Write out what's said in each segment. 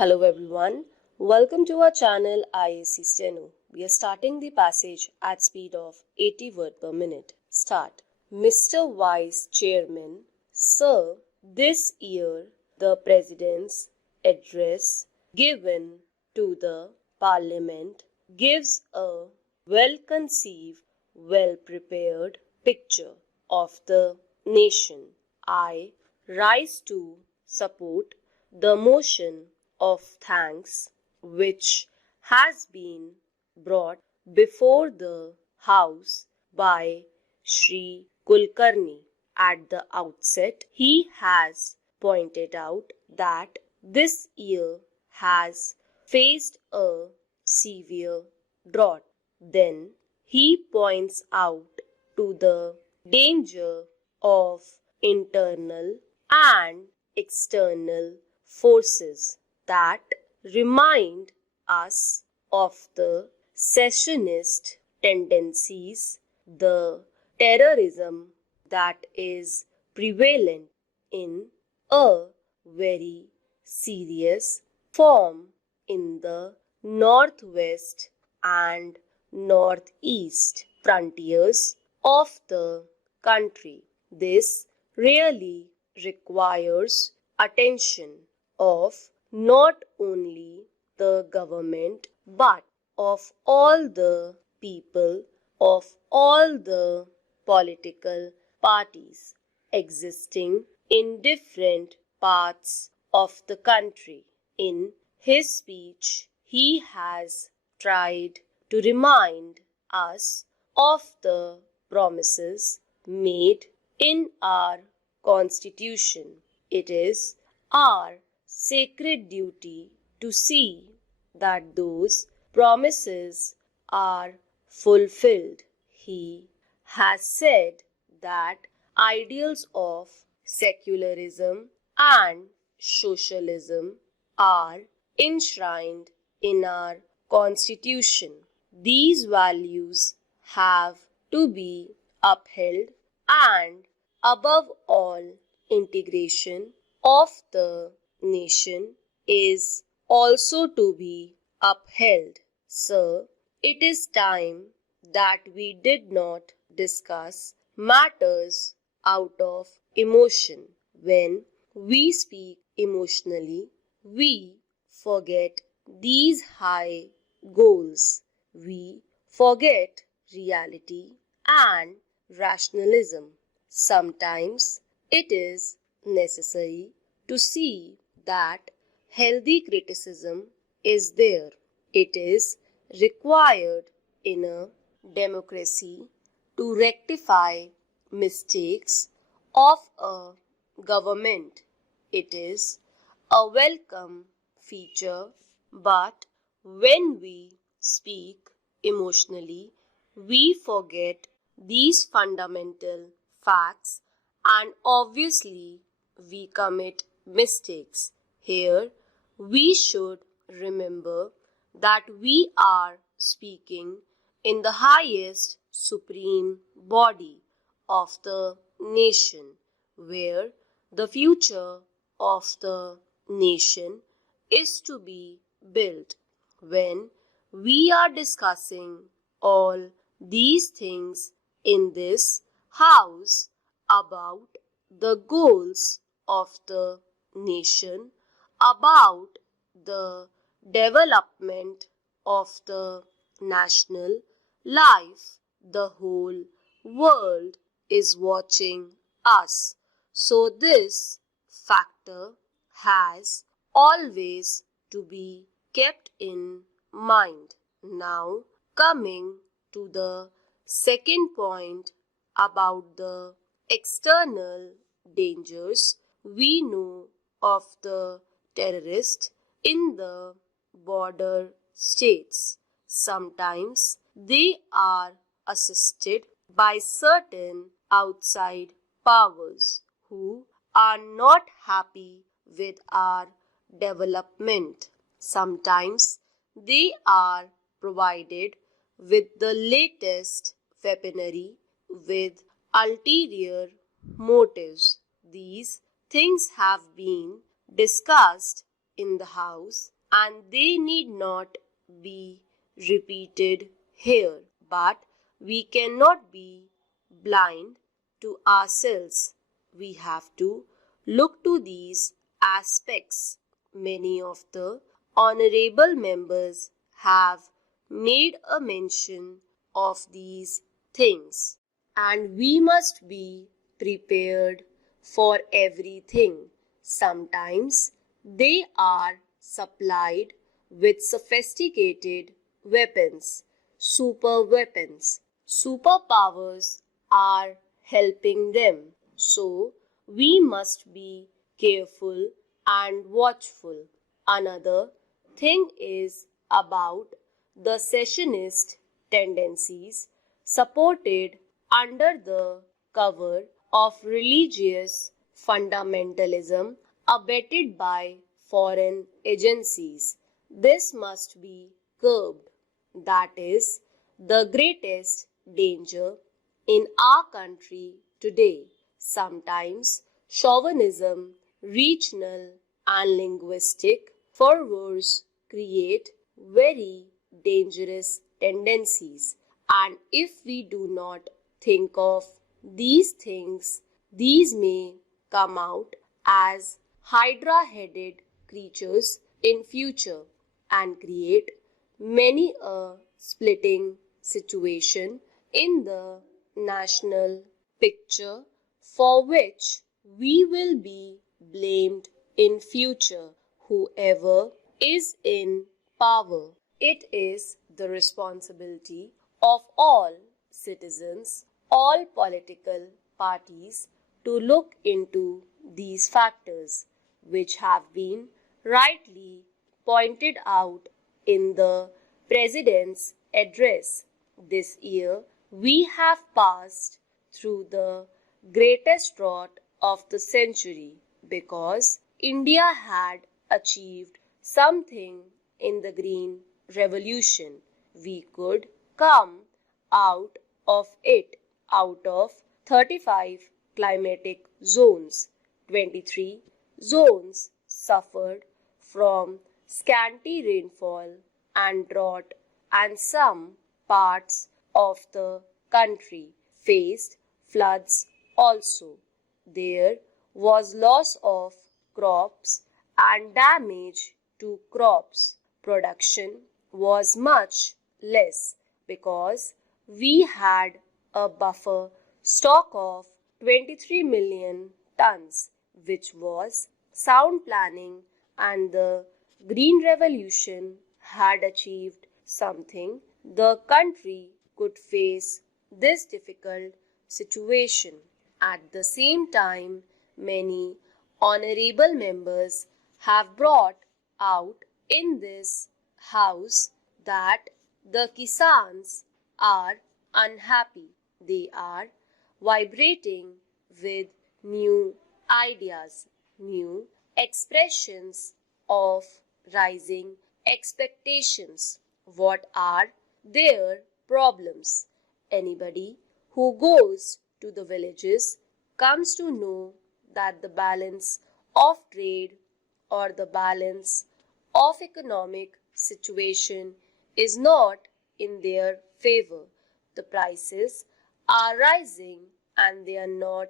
Hello everyone, welcome to our channel IAC Steno. We are starting the passage at speed of 80 words per minute. Start. Mr. Vice Chairman, Sir, this year the President's address given to the Parliament gives a well-conceived, well-prepared picture of the nation. I rise to support the motion of thanks which has been brought before the House by Shri Kulkarni. At the outset, he has pointed out that this year has faced a severe drought. Then he points out to the danger of internal and external forces that remind us of the secessionist tendencies, the terrorism that is prevalent in a very serious form in the northwest and northeast frontiers of the country. This really requires attention of not only the government but of all the people, of all the political parties existing in different parts of the country. In his speech, he has tried to remind us of the promises made in our Constitution. It is our sacred duty to see that those promises are fulfilled. He has said that ideals of secularism and socialism are enshrined in our Constitution. These values have to be upheld, and above all, integration of the nation is also to be upheld. Sir, it is time that we did not discuss matters out of emotion. When we speak emotionally, we forget these high goals. We forget reality and rationalism. Sometimes it is necessary to see that healthy criticism is there. It is required in a democracy to rectify mistakes of a government. It is a welcome feature, but when we speak emotionally, we forget these fundamental facts and obviously we commit mistakes. Here, we should remember that we are speaking in the highest supreme body of the nation, where the future of the nation is to be built. When we are discussing all these things in this house about the goals of the nation, about the development of the national life, the whole world is watching us. So this factor has always to be kept in mind. Now coming to the second point about the external dangers, we know of the terrorists in the border states. Sometimes they are assisted by certain outside powers who are not happy with our development. Sometimes they are provided with the latest weaponry with ulterior motives. These things have been discussed in the house, and they need not be repeated here. But we cannot be blind to ourselves. We have to look to these aspects. Many of the honorable members have made a mention of these things, and we must be prepared for everything. Sometimes they are supplied with sophisticated weapons, super weapons. Superpowers are helping them. So we must be careful and watchful. Another thing is about the secessionist tendencies supported under the cover of religious fundamentalism abetted by foreign agencies. This must be curbed. That is the greatest danger in our country today. Sometimes chauvinism, regional and linguistic fervors create very dangerous tendencies, and if we do not think of these things, these may come out as hydra-headed creatures in future and create many a splitting situation in the national picture, for which we will be blamed in future, whoever is in power. It is the responsibility of all citizens, all political parties, to look into these factors, which have been rightly pointed out in the President's address. This year, we have passed through the greatest drought of the century because India had achieved something in the Green Revolution. We could come out of it. Out of 35 climatic zones, 23 zones suffered from scanty rainfall and drought, and some parts of the country faced floods also. There was loss of crops and damage to crops. Production was much less because we had a buffer stock of 23 million tons, which was sound planning, and the Green Revolution had achieved something. The country could face this difficult situation. At the same time, many honorable members have brought out in this house that the Kisans are unhappy. They are vibrating with new ideas, new expressions of rising expectations. What are their problems? Anybody who goes to the villages comes to know that the balance of trade or the balance of economic situation is not in their favor. The prices are rising and they are not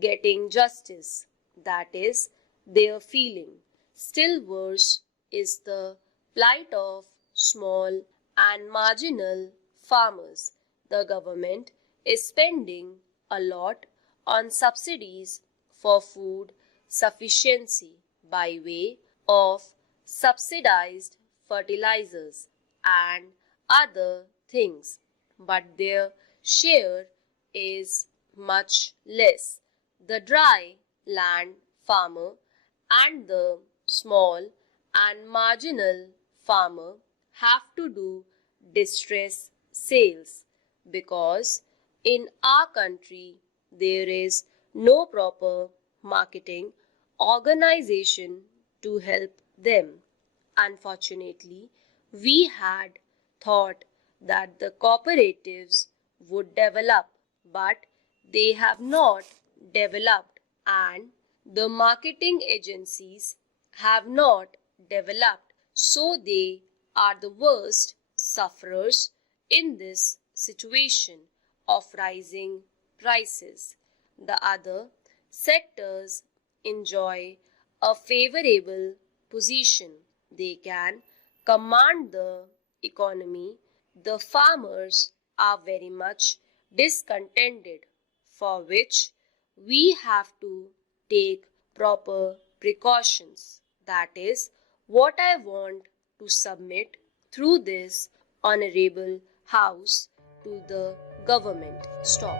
getting justice. That is their feeling. Still worse is the plight of small and marginal farmers. The government is spending a lot on subsidies for food sufficiency by way of subsidized fertilizers and other things, but their share is much less. The dry land farmer and the small and marginal farmer have to do distress sales because in our country there is no proper marketing organization to help them. Unfortunately, we had thought that the cooperatives would develop, but they have not developed, and the marketing agencies have not developed, so they are the worst sufferers in this situation of rising prices. The other sectors enjoy a favorable position. They can command the economy. The farmers are very much discontented, for which we have to take proper precautions. That is what I want to submit through this honorable house to the government. Stop.